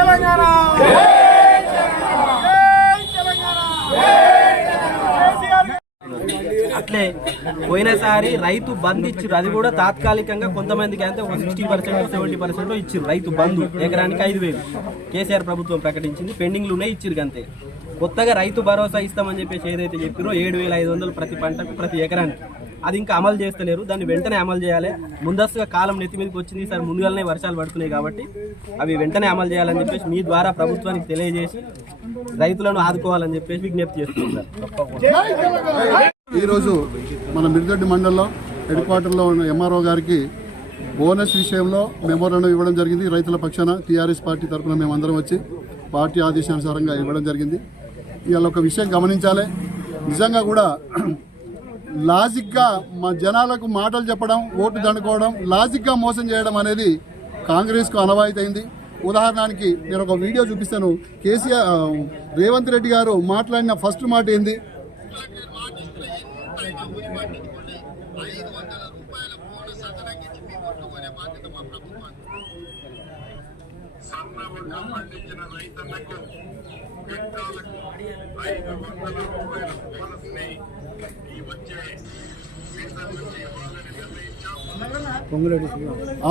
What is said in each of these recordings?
తెలంగాణ అట్లే పోయినసారి రైతు బంద్ ఇచ్చారు, అది కూడా తాత్కాలికంగా కొంతమందికి అంటే ఒక 60% 70% ఇచ్చారు. రైతు బంధు ఎకరానికి 5,000 కేసీఆర్ ప్రభుత్వం ప్రకటించింది, పెండింగ్లు ఉన్నాయి, ఇచ్చారు అంతే. కొత్తగా రైతు భరోసా ఇస్తామని చెప్పేసి ఏదైతే చెప్పారో 7,500 ప్రతి పంటకు ప్రతి ఎకరానికి, అది ఇంకా అమలు చేస్తలేరు. దాన్ని వెంటనే అమలు చేయాలి. ముందస్తుగా కాలం నెత్తి మీదకి వచ్చింది, ఈసారి ముందుగానే వర్షాలు పడుతున్నాయి కాబట్టి అవి వెంటనే అమలు చేయాలని చెప్పేసి మీ ద్వారా ప్రభుత్వానికి తెలియజేసి రైతులను ఆదుకోవాలని చెప్పేసి విజ్ఞప్తి చేస్తున్నారు. ఈరోజు మన మిర్దొడ్డి మండలంలో హెడ్ క్వార్టర్లో ఉన్న ఎంఆర్ఓ గారికి బోనస్ విషయంలో మెమోరాండం ఇవ్వడం జరిగింది. రైతుల పక్షాన టీఆర్ఎస్ పార్టీ తరఫున మేమందరం వచ్చి పార్టీ ఆదేశానుసారంగా ఇవ్వడం జరిగింది. ఇవాళ ఒక విషయం గమనించాలి, నిజంగా కూడా లాజిక్గా మా జనాలకు మాటలు చెప్పడం, ఓటు దండుకోవడం, లాజిక్గా మోసం చేయడం అనేది కాంగ్రెస్కు అనవాయితీ అయింది. ఉదాహరణకి నేను ఒక వీడియో చూపిస్తాను. రేవంత్ రెడ్డి గారు మాట్లాడిన ఫస్ట్ మాట ఏంది?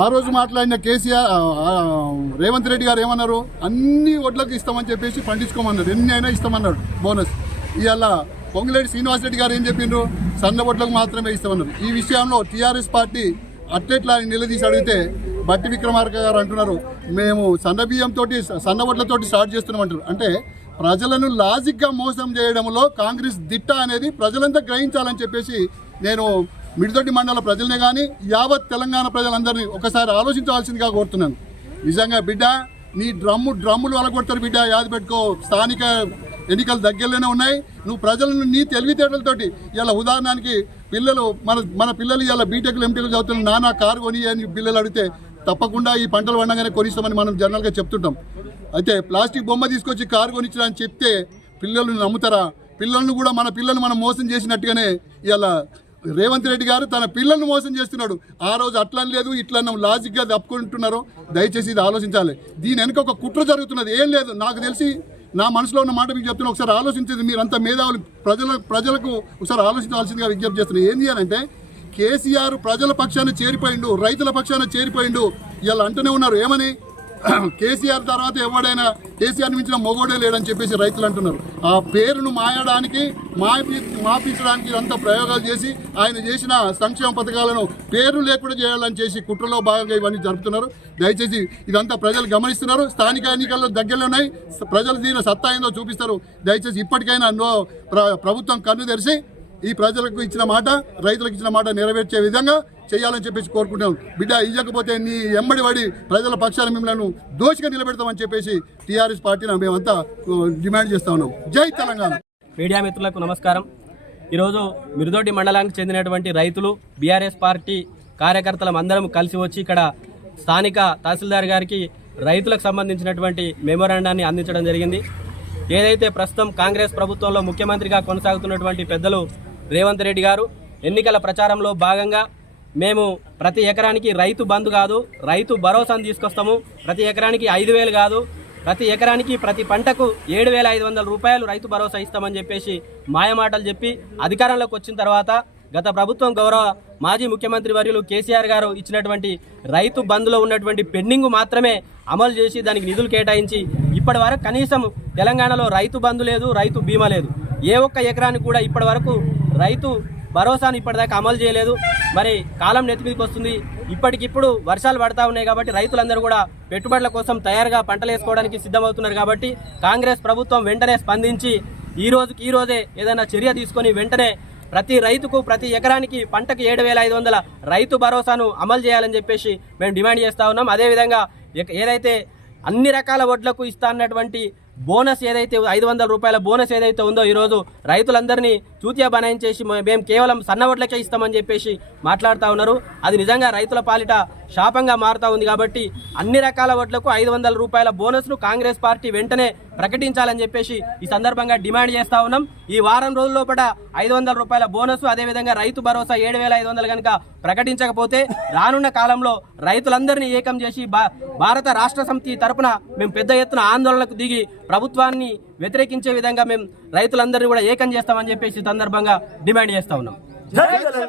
ఆ రోజు మాట్లాడిన రేవంత్ రెడ్డి గారు ఏమన్నారు? అన్ని వడ్లకు ఇస్తామని చెప్పేసి పండించుకోమన్నారు, ఎన్ని అయినా ఇస్తామన్నాడు బోనస్. ఇవాళ పొంగులేటి శ్రీనివాసరెడ్డి గారు ఏం చెప్పిండ్రు? సన్న వడ్లకు మాత్రమే ఇస్తామన్నారు. ఈ విషయంలో టీఆర్ఎస్ పార్టీ అట్లెట్లా నిలదీసి అడిగితే బట్టి విక్రమార్క గారు అంటున్నారు, మేము సన్న బియ్యంతో సన్న వడ్లతోటి స్టార్ట్ చేస్తున్నామంటారు. అంటే ప్రజలను లాజిక్గా మోసం చేయడంలో కాంగ్రెస్ దిట్ట అనేది ప్రజలంతా గ్రహించాలని చెప్పేసి నేను మిడిదొడ్డి మండల ప్రజలనే కానీ యావత్ తెలంగాణ ప్రజలందరినీ ఒకసారి ఆలోచించవలసిందిగా కోరుతున్నాను. నిజంగా బిడ్డ, నీ డ్రమ్ములు అలగొడతారు బిడ్డ, యాది పెట్టుకో. స్థానిక ఎన్నికలు దగ్గరలోనే ఉన్నాయి. నువ్వు ప్రజలను నీ తెలివితేటలతోటి ఇలా ఉదాహరణకి మన పిల్లలు ఇలా బీటెక్లు ఎంటెక్లు చదువుతున్న నానా కారు కొని అని పిల్లలు అడిగితే తప్పకుండా ఈ పంటలు పండగానే కొనిస్తామని మనం జనరల్గా చెప్తుంటాం. అయితే ప్లాస్టిక్ బొమ్మ తీసుకొచ్చి కారు కొనిచ్చా అని చెప్తే పిల్లలు నమ్ముతారా? పిల్లలను కూడా మన పిల్లలు మనం మోసం చేసినట్టుగానే ఇలా రేవంత్ రెడ్డి గారు తన పిల్లలను మోసం చేస్తున్నాడు. ఆ రోజు అట్లని లేదు ఇట్లా లాజిక్గా తప్పుకుంటున్నారో దయచేసి ఇది ఆలోచించాలి. దీని వెనుక ఒక కుట్ర జరుగుతున్నది. ఏం లేదు, నాకు తెలిసి నా మనసులో ఉన్న మాట మీకు చెప్తున్నా, ఒకసారి ఆలోచించేది. మీరంతా మేధావులు, ప్రజలకు ఒకసారి ఆలోచించాల్సిందిగా విజ్ఞప్తి చేస్తున్నారు. ఏం చేయాలంటే కేసీఆర్ ప్రజల పక్షాన చేరిపోయిండు, రైతుల పక్షాన చేరిపోయిండు. ఇలా అంటూనే ఉన్నారు ఏమని? కేసీఆర్ తర్వాత ఎవడైనా కేసీఆర్ మించిన మొగోడే లేడని చెప్పేసి రైతులు అంటున్నారు. ఆ పేరును మాయడానికి మాపించడానికి ఇదంతా ప్రయోగాలు చేసి ఆయన చేసిన సంక్షేమ పథకాలను పేరు లేకుండా చేయాలని చేసి కుట్రలో భాగంగా ఇవన్నీ జరుపుతున్నారు. దయచేసి ఇదంతా ప్రజలు గమనిస్తున్నారు. స్థానిక ఎన్నికల్లో దగ్గరలో ఉన్నాయి, ప్రజలు దీని సత్తా ఏందో చూపిస్తారు. దయచేసి ఇప్పటికైనా ప్రభుత్వం కన్ను తెరిచి ఈ ప్రజలకు ఇచ్చిన మాట, రైతులకు ఇచ్చిన మాట నెరవేర్చే విధంగా చేయాలని చెప్పేసి కోరుకుంటాం. బిడ్డ ఇవ్వకపోతే నీ ఎమ్మడి పడి ప్రజల పక్షాన మిమ్మల్ని దోషిగా నిలబెడతామని చెప్పేసి టీఆర్ఎస్ పార్టీని మేమంతా డిమాండ్ చేస్తా ఉన్నాం. జై తెలంగాణ. మీడియా మిత్రులకు నమస్కారం. ఈరోజు మిరుదొడ్డి మండలానికి చెందినటువంటి రైతులు, బీఆర్ఎస్ పార్టీ కార్యకర్తలం అందరం కలిసి వచ్చి ఇక్కడ స్థానిక తహసీల్దార్ గారికి రైతులకు సంబంధించినటువంటి మెమోరాండాన్ని అందించడం జరిగింది. ఏదైతే ప్రస్తుతం కాంగ్రెస్ ప్రభుత్వంలో ముఖ్యమంత్రిగా కొనసాగుతున్నటువంటి పెద్దలు రేవంత్ రెడ్డి గారు ఎన్నికల ప్రచారంలో భాగంగా మేము ప్రతి ఎకరానికి రైతు బంధు కాదు రైతు భరోసాను తీసుకొస్తాము, ప్రతి ఎకరానికి 5,000 కాదు ప్రతి ఎకరానికి ప్రతి పంటకు 7,500 రూపాయలు రైతు భరోసా ఇస్తామని చెప్పేసి మాయమాటలు చెప్పి అధికారంలోకి వచ్చిన తర్వాత గత ప్రభుత్వం గౌరవ మాజీ ముఖ్యమంత్రి వర్యులు కేసీఆర్ గారు ఇచ్చినటువంటి రైతు బంధులో ఉన్నటువంటి పెండింగ్ మాత్రమే అమలు చేసి దానికి నిధులు కేటాయించి ఇప్పటి వరకు కనీసం తెలంగాణలో రైతు బంధు లేదు, రైతు బీమా లేదు. ఏ ఒక్క ఎకరానికి కూడా ఇప్పటి వరకు రైతు భరోసాను ఇప్పటిదాకా అమలు చేయలేదు. మరి కాలం నెత్తిమీదకి వస్తుంది, ఇప్పటికిప్పుడు వర్షాలు పడతా ఉన్నాయి కాబట్టి రైతులందరూ కూడా పెట్టుబడుల కోసం తయారుగా పంటలు వేసుకోవడానికి సిద్ధమవుతున్నారు. కాబట్టి కాంగ్రెస్ ప్రభుత్వం వెంటనే స్పందించి ఈ రోజే ఏదైనా చర్య తీసుకొని వెంటనే ప్రతి రైతుకు ప్రతి ఎకరానికి పంటకు 7,500 రైతు భరోసాను అమలు చేయాలని చెప్పేసి మేము డిమాండ్ చేస్తా ఉన్నాం. అదేవిధంగా ఏదైతే అన్ని రకాల వడ్లకు ఇస్తా అన్నటువంటి బోనస్ ఏదైతే 500 రూపాయల బోనస్ ఏదైతే ఉందో ఈరోజు రైతులందరినీ చూతియా బనాయించేసి మేము కేవలం సన్న వడ్లకే ఇస్తామని చెప్పేసి మాట్లాడుతూ ఉన్నారు. అది నిజంగా రైతుల పాలిట శాపంగా మారుతా ఉంది. కాబట్టి అన్ని రకాల వడ్లకు 500 రూపాయల బోనస్ను కాంగ్రెస్ పార్టీ వెంటనే ప్రకటించాలని చెప్పేసి ఈ సందర్భంగా డిమాండ్ చేస్తా ఉన్నాం. ఈ వారం రోజుల లోపల 500 రూపాయల బోనస్, అదేవిధంగా రైతు భరోసా 7,500 కనుక ప్రకటించకపోతే రానున్న కాలంలో రైతులందరినీ ఏకం చేసి భారత రాష్ట్ర సమితి తరపున మేము పెద్ద ఎత్తున ఆందోళనకు దిగి ప్రభుత్వాన్ని వ్యతిరేకించే విధంగా మేము రైతులందరినీ కూడా ఏకం చేస్తామని చెప్పేసి ఈ సందర్భంగా డిమాండ్ చేస్తా ఉన్నాం.